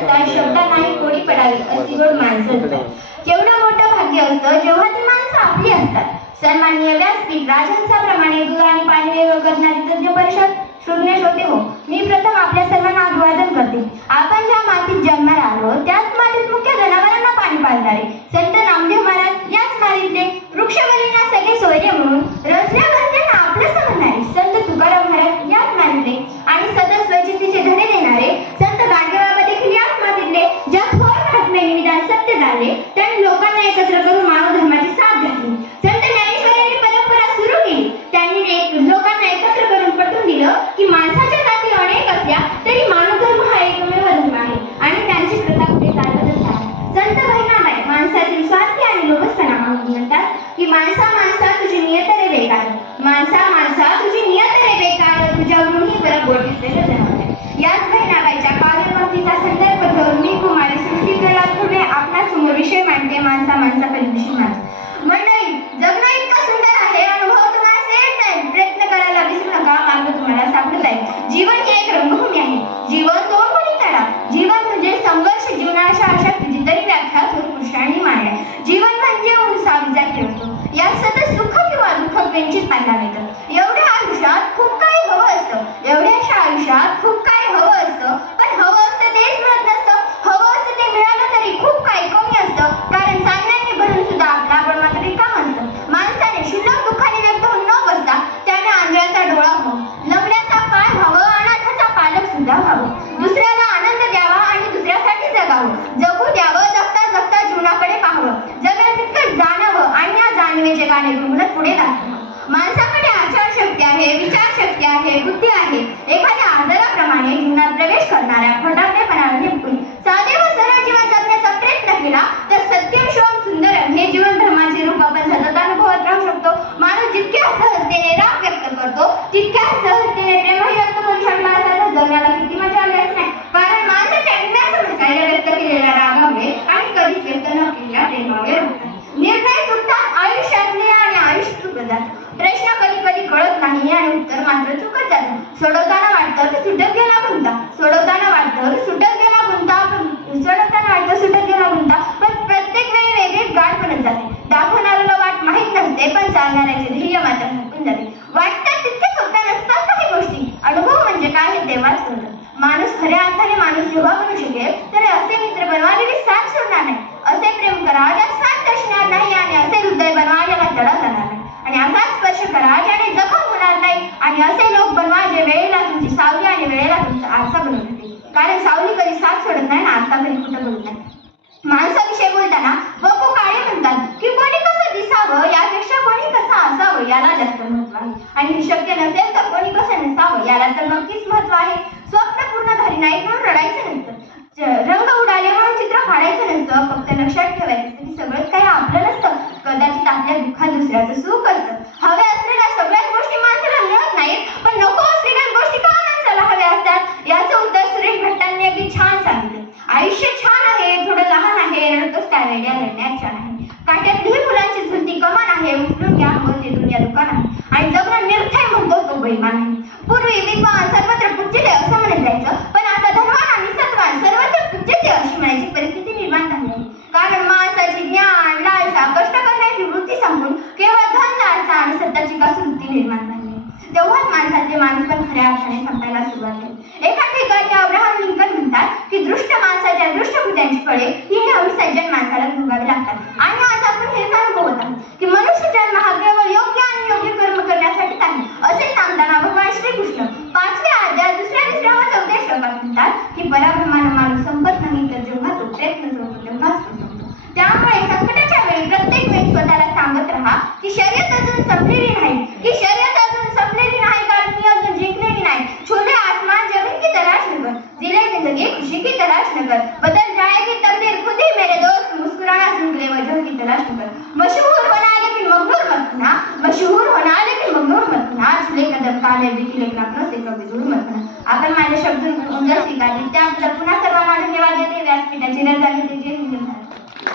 असतात, शब्दांनाही कोडी पडावी अशी गोड माणसं असतात. केवढं मोठं भाग्य असतं जेव्हा ती माणसं आपली असतात. सन्माननीय व्यासपीठ राजांच्याप्रमाणे दूध आणि पाणी वेगळं करणारी तज्ञ परिषद शून्य होते हो. मी प्रथम आपल्या सर्वांना अभिवादन करते. आपण ज्या मातीत जन्माला आलो त्याच मातीत मुख्य जनावरांना पाणी पाजणारे संत नामदेव महाराज, याच मातीतले वृक्षवल्लींना सगळे सोयरे म्हणून रचल्या घरच्यांना आपलंसं म्हणणारे संत तुकाराम महाराज, याच मातीतले आणि सतत स्वच्छतेचे धडे देणारे संत गाडगेबाबा देखील याच मातीतले. ज्या थोर महात्म्यांनी निदान सत्य झाले त्यांनी लोकांना एकत्र करून मानव धर्माची साथ घातली. संत ज्ञानेश्वरांनी परंपरा सुरू केली. त्यांनी लोकांना एकत्र करून पटवून दिलं की माणसाच्या जाती अनेक असल्या तरी मानव धर्म हा एकमेव धर्म आहे आणि त्यांची प्रथा पुढे चालवत असतात. संत बहिणाबाई माणसातील स्वार्थी आणि लोभसपणा म्हणतात की माणसा माणसा तुझी नियत रे बेकार, माणसा माणसा तुझी नियत रे बेकार, तुझ्यावरूनही बरं गोड दिसलेलं जनावर. याच बहिणाबाईच्या काव्यभक्तीचा संदर्भ घेऊन मी कुमारी सृष्टीकला पुढे आपणासमोर विषय मांडते, माणसा माणसा परिभाषित माणूस. मंडळी, जगणं इतकं सुंदर आहे, अनुभव तुम्हाला सेट जाईल. प्रयत्न करायला विसरू नका, मार्ग तुम्हाला सापडत आहे. जीवन ही एक रंगभूमी आहे. जीवन दोन परी काढा. जीवन म्हणजे संघर्ष, जीवनाच्या अशा कितीतरी व्याख्या पुरुषांनी मांडल्या. जीवन म्हणजे उंचावीचा खेळ असतो. यात सतत सुख किंवा दुःख वंचित पाहायला मिळतं. एवढ्या आयुष्यात खूप काही हवं असतं, एवढ्याशा आयुष्यात खूप काही हवं असतं, पण हवं असतं तेच मिळत नसतं. हवं असतं ते मिळालं तरी खूप काही कमी असतं, कारण चांगल्याने भरून सुद्धा आपला आपण मात्र रिकाम असतं. माणसाने शुल्लक दुःखाने व्यक्त होऊन न बसता त्याने आंधळ्याचा डोळा व्हावं, लंगड्याचा पाय व्हावं, अनाथाचा पालक सुद्धा व्हावं, दुसऱ्याला आनंद द्यावा आणि दुसऱ्यासाठी जगावं, जगू द्यावं, जगता जगता जीवनाकडे पाहावं, जगणं तितकं जाणावं आणि या जाणीवेचे गाणे गुणगुणत पुढे दाखवावं. माणसाकडे आचारशक्ती आहे, विचारशक्ती आहे, बुद्धी आहे. एखाद्या आदराप्रमाणे जीवनात प्रवेश करणाऱ्या फटाकडेपणाला निपटून साधे व सरळ जीवन जगण्याचा प्रयत्न केला तर सत्यम शिवम सुंदरम हे जीवन धर्माचे रूप आपण सतत अनुभवत राहू शकतो. माणूस जितक्या सहजतेने राग व्यक्त करतो तितक्या सहजतेने प्रेमही व्यक्त करू शकला असता जगण्याला किती मजा आली असते. कारण माणसाच्या विज्ञानामध्ये व्यक्त केलेल्या रागामुळे आणि कधीच व्यक्त न केलेल्या प्रेमामुळे निर्णय चुकतात आयुष्यातले आणि आयुष्य चुकत जातं. प्रश्न कधी कधी कळत नाही आणि उत्तर मात्र चुकत जातं. सोडवताना वाटतं की सुटत गेला गुंता, सोडवताना वाटतं की सुटत गेला गुंता, सोडवताना वाटतं सुटत गेला गुंता, पण प्रत्येक वेळी वेगळीच गाठ पडत जाते. दाखवणाऱ्याला वाट माहीत नसते, पण चालणाऱ्याचे ध्येय मात्र संपून जाते. वाटतात तितके सोप्या नसतात काही गोष्टी. अनुभव म्हणजे काय हे तेव्हाच कळतं. माणूस खऱ्या अर्थाने माणूस जेव्हा बनू शकेल तर असे मित्र बनवा ज्याची साथ सोडणार नाही, असे प्रेम करा ज्यात साथ दर्शणार नाही आणि असे हृदय बनवा ज्याला तडा जाणार नाही आणि असा स्पर्श करा ज्याने जखम होणार नाही आणि असे लोक बनवा जे वेळेला तुमची सावली आणि वेळेला तुमचा आरसा बनवून देते. कारण सावली कधी साथ सोडत नाही आणि आरसा कधी कुठं बोलत नाही. माणसाविषयी बोलताना वपू काळे म्हणतात की कोणी कसं दिसावं यापेक्षा कोणी कसं असावं याला जास्त महत्व आहे आणि हे शक्य नसेल तर कोणी कसं नसावं याला तर नक्कीच महत्व आहे. स्वप्न पूर्ण झाली नाही म्हणून रडायचं नसतं, रंग उडाले म्हणून चित्र फाडायचं नसतं. फक्त लक्षात ठेवायचं की सगळंच काही आपलं नसतं. कदाचित आपल्या दुःखात दुसऱ्याचं सुख असतं. हव्या असलेल्या सगळ्याच गोष्टी माणसाला मिळत नाहीत, पण नको असलेल्याच गोष्टी का माणसाला हव्या असतात याचं उत्तर सुरेश भट्टांनी अगदी छान सांगितलं. आयुष्य छान आहे, थोडं लहान आहे, रडतोच त्या वेड्या लढण्यात छान आहे. काट्यातली फुलांची झुलती कमान आहे, उचलून घ्या मग ते दुनिया दुकान आहे. आणि जगणं निर्भय म्हणतो तो बैमान आहे. पूर्वी विद्वान सर्वत्र पूज्यते असं म्हणत जायचं, पण आता धनवान आणि सत्वान सर्वत्र पूज्यते अशी म्हणायची परिस्थिती निर्माण झाली आहे. कारण माणसाची ज्ञान, लालसा, कष्ट करण्याची वृत्ती संपून केवळ धन, लालसा आणि सत्ताची कसवृत्ती निर्माण झाली आहे. तेव्हाच माणसाचे माणूसपण खऱ्या अर्थाने संपायला सुरुवात झाली. एका ठिकाणी अब्राहम लिंकन म्हणतात की दृष्ट माणसाच्या दृष्ट कृत्यांची फळे ही नेहमी सज्जन माणसाला भोगावी लागतात. आणि आज आपण हेच अनुभवत आहोत की मनुष्य जन्म हा केवळ योग्य आणि योग्य कर्म करण्यासाठी नाही असे सांगताना भगवान श्रीकृष्ण 5व्या अध्यायात 2-3 व 4थ्या श्लोकात म्हणतात की पराक्रमानं माणूस संपत नाही तर जेव्हा तो प्रयत्न करतो तेव्हाच तो संपतो. त्यामुळे संकटाच्या वेळी प्रत्येक वेळी स्वतःला सांगत राहा की शर्यत अजून संपलेली नाही, की शर्यत अजून संपलेली नाही, कारण मी अजून जिंकलेली नाही. छोले आसमान जमीन की तलाश न कर, जिले जिंदगी खुशी की तलाश न कर, बदल जाएगी तकदीर खुद ही मेरे दोस्त, मुस्कुराना सीख ले वजह की तलाश न कर. मशहूर होना लेकिन मगरूर मत होना, मशहूर होना लेकिन मगरूर मत होना, छुले कदम काले देखील लेकिन अपनों से कभी दूर मत होना. आपण माझे शब्द जर स्वीकारले त्याबद्दल पुन्हा सर्वांना धन्यवाद देते. व्यासपीठाची रजा घेते.